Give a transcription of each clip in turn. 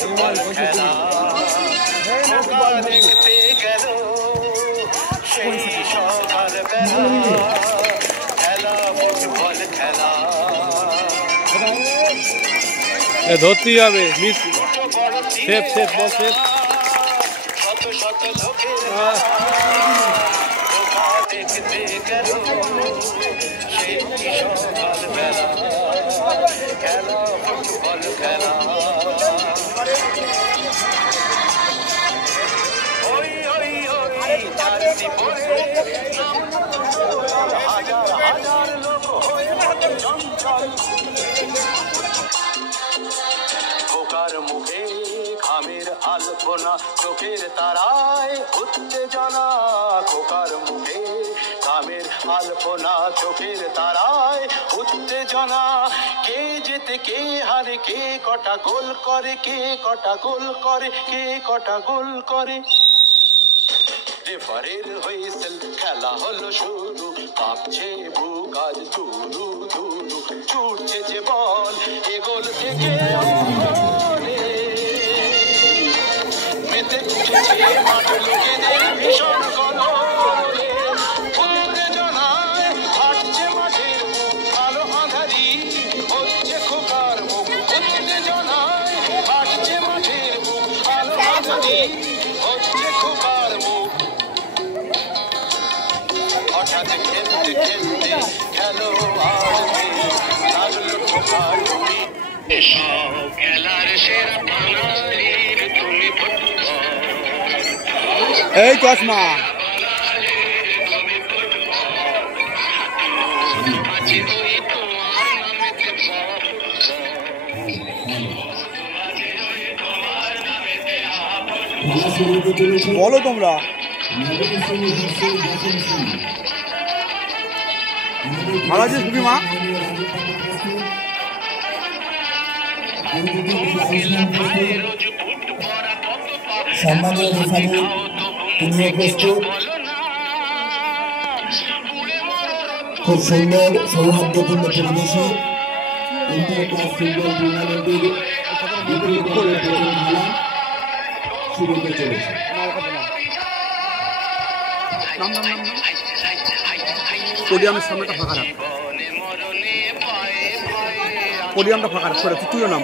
Football খেলা খোকা দেখতে গেল সেই সকাল বেলা খেলা ফুটবল খেলা ধরতেই হবে মিস সেফ সেফ বল সেফ শত শত লোকের দেখতে গেল সেই সকাল বেলা খেলা ফুটবল খেলা ওই ওই ওই জার্সি পরে হাজার হাজার লোক হয়ে চঞ্চল খোকার মুখে ঘামের আলপনা চোখের তারায় উত্তেজনা খোকার মুখে ঘামের আলপনা চোখের তারায় উত্তেজনা কে যেতে কে হারে কে কটা গোল করে কে কটা গোল করে কে কটা গোল করে রেফারের হুইসেল খেলা হলো শুরু কাঁপছে বুক আজ ধুরু ধুরু ছুটছে যে বল এ গোল থেকে মেতে উঠেছে মাঠ লোকেদের ভীষণ কলরবে উত্তেজনায় ফাটছে মাঠের বুক আলো আঁধারি হচ্ছে খোকার মুখ উত্তেজনায় ফাটছে মাঠের বুক আলো আঁধারি হচ্ছে খোকার মুখ হঠাৎ খেলতে খেলতে খেলোয়াড়কে লাগলো খোকার টুপি সব খেলার সেরা বাঙালির তুমি ফুটবল এই চশমা আজি ওই তোমার নামেতে বলো তোমরা ভালো আছিস তুমি মা সম্মানীয় রেফারি তুমিও প্রস্তুত খুব সুন্দর সৌহার্দ্যপূর্ণ পরিবেশে ইন্টার ক্লাস ফুটবল টুর্নামেন্টের দ্বিতীয় পর্বের প্রথম খেলা শুরু হতে চলেছে পোডিয়ামের সামনেটা ফাঁকা রাখ পোডিয়ামটা ফাঁকা রাখ সরে তুইও নাম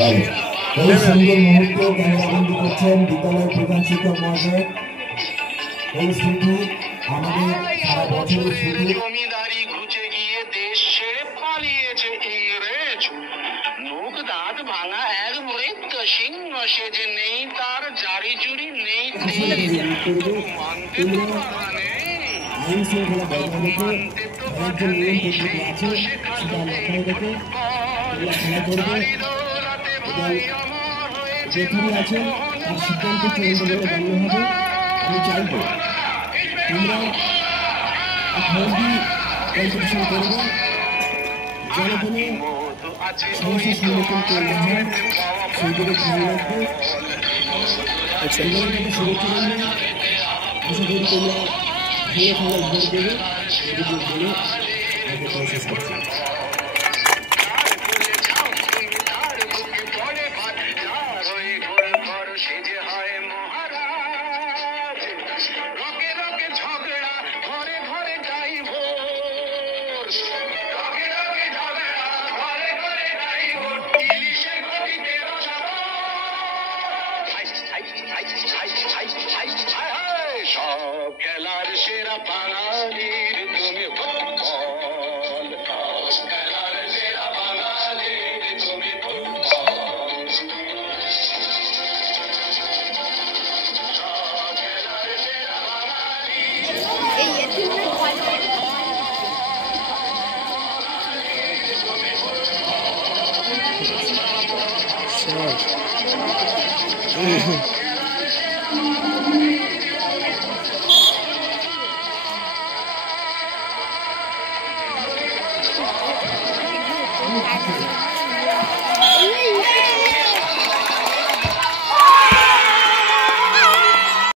এই সুন্দর মুহূর্তে ক্যামেরাবন্দি করছেন বিদ্যালয়ের প্রধান শিক্ষক মহাশয় এই স্মৃতি আমাদের সারা বছরের স্মৃতি জমিদারি ঘুচে গিয়ে দেশ ছেড়ে পালিয়েছে ইংরেজ মুখ দাঁত ভাঙা এক মৃত্যু সিংহ সে যে নেই তার জারি জুড়ি নেই মানতে তো পারা নেই আইন শৃঙ্খলা বজায় রেখে খেলার যে নিয়ম পদ্ধতি আছে সেটা মাথায় রেখে খেলা করবে যেখানে আছেন তার সিদ্ধান্ত চূড়ান্ত বলে গণ্য হবে আমি চাইব তোমরা হেলদি কম্পিটিশন করবে জনগণে সমস্যার সম্মুখীন করলে হয় সেই দিকে খেয়াল রাখবে তোমার কাছে সুরক্ষা রাখবে আশা করি তোমরা ভালো খেলায় ভোট দেবে এদিকে বলে আমাকে প্রসেস করছি সব খেলার সেরা বাঙালির তুমি ফুটবল খেলার সেরা বাঙালির তুমি ফুটবল সব খেলার সেরা বাঙালি Thank you.